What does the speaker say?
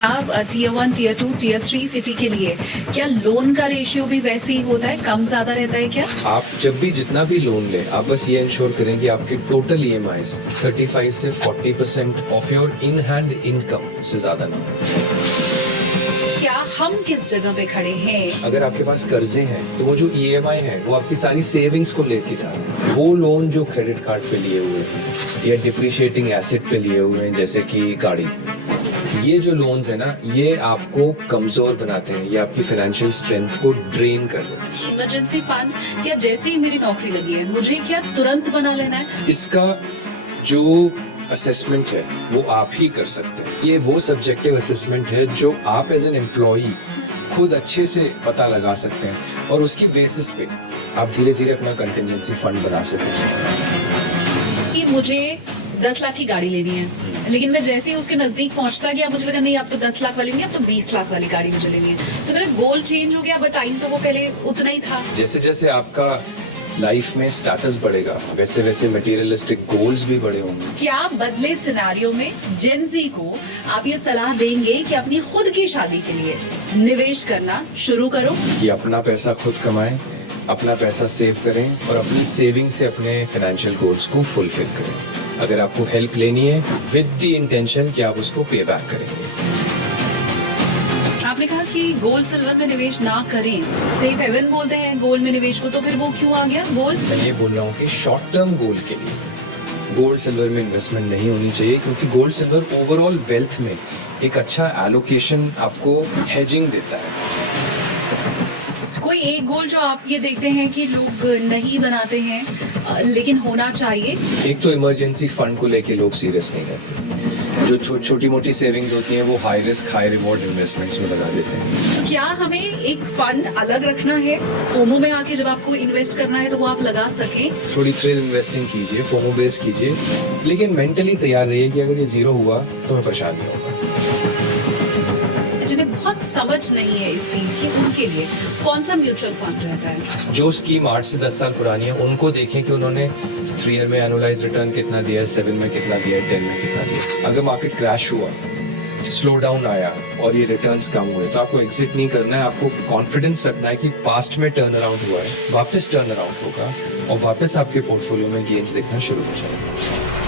आप tier 1, tier 2, tier 3 city के लिए क्या लोन का रेशियो भी वैसे ही होता है, कम ज्यादा रहता है क्या? आप जब भी जितना भी लोन लें, आप बस ये इंश्योर करें कि आपके टोटल EMIs 35 से 40% of your in hand income से ज्यादा ना हो। क्या हम किस जगह पे खड़े हैं? अगर आपके पास कर्जे हैं तो वो जो EMI है वो आपकी सारी सेविंग्स को लेके जा रहा है। वो लोन जो क्रेडिट कार्ड पे लिए हुए हैं या डिप्रिशिएटिंग एसेट पे लिए हुए हैं जैसे कि गाड़ी, ये जो लोन्स है ना, ये आपको कमजोर बनाते हैं, ये आपकी फाइनेंशियल स्ट्रेंथ को ड्रेन कर देते हैं। इमरजेंसी फंड क्या जैसे ही मेरी नौकरी लगी है मुझे क्या तुरंत बना लेना है? इसका जो असेसमेंट है वो आप ही कर सकते हैं। ये वो सब्जेक्टिव असेसमेंट है जो आप एज एन एम्प्लॉई खुद अच्छे से पता लगा सकते हैं और उसकी बेसिस पे आप धीरे धीरे अपना कंटिजेंसी फंड बना सकते हैं। कि मुझे 10 लाख की गाड़ी लेनी है, लेकिन मैं जैसे ही उसके नजदीक पहुंचता गया मुझे लगा नहीं अब तो 10 लाख वाली नहीं, अब तो 20 लाख वाली गाड़ी मुझे लेनी है। तो मेरा गोल चेंज हो गया, बट टाइम तो वो पहले उतना ही था। जैसे जैसे आपका लाइफ में स्टेटस बढ़ेगा वैसे वैसे मटेरियलिस्टिक गोल्स भी बड़े होंगे। क्या बदले सिनेरियो में जेन ज़ी को आप ये सलाह देंगे कि अपनी खुद की शादी के लिए निवेश करना शुरू करो? कि अपना पैसा खुद कमाएं, अपना पैसा सेव करें और अपनी सेविंग से अपने फाइनेंशियल गोल्स को फुलफिल करें। अगर आपको हेल्प लेनी है विद द इंटेंशन कि आप उसको पे बैक करेंगे। आपने कहा कि गोल्ड सिल्वर में निवेश ना करें, सेफ हेवन बोलते हैं गोल्ड में निवेश को, तो फिर वो क्यों आ गया गोल्ड? मैं ये बोल रहा हूँ कि शॉर्ट टर्म गोल के लिए गोल्ड सिल्वर में इन्वेस्टमेंट नहीं होनी चाहिए, क्योंकि गोल्ड सिल्वर ओवरऑल वेल्थ में एक अच्छा एलोकेशन आपको हेजिंग देता है। कोई एक गोल जो आप ये देखते हैं कि लोग नहीं बनाते हैं लेकिन होना चाहिए? एक तो इमरजेंसी फंड को लेके लोग सीरियस नहीं रहते। जो छोटी मोटी सेविंग्स होती हैं वो high risk high reward investments में लगा देते हैं। तो क्या हमें एक फंड अलग रखना है, फोमो में आके जब आपको इन्वेस्ट करना है तो वो आप लगा सकें? थोड़ी थ्रिल इन्वेस्टिंग कीजिए, फोमो बेस कीजिए, लेकिन मेंटली तैयार रहिए कि अगर ये जीरो हुआ तो मैं परेशान नहीं होगा। जिन्हें बहुत समझ नहीं है इस फील्ड की, उनके लिए कौन सा म्यूचुअल फंड रहता है? जो स्कीम 8 से 10 साल पुरानी है उनको देखें कि उन्होंने 3 ईयर में एनुअलाइज रिटर्न कितना दिया है, 7 में कितना दिया है, 10 में कितना दिया है। अगर मार्केट क्रैश हुआ, स्लो डाउन आया और ये रिटर्न्स कम हुए तो आपको एग्जिट नहीं करना है। आपको कॉन्फिडेंस रखना है कि पास्ट में टर्न अराउंड हुआ है, वापस टर्न अराउंड होगा और वापस आपके पोर्टफोलियो में गेन्स दिखना शुरू हो जाएगा।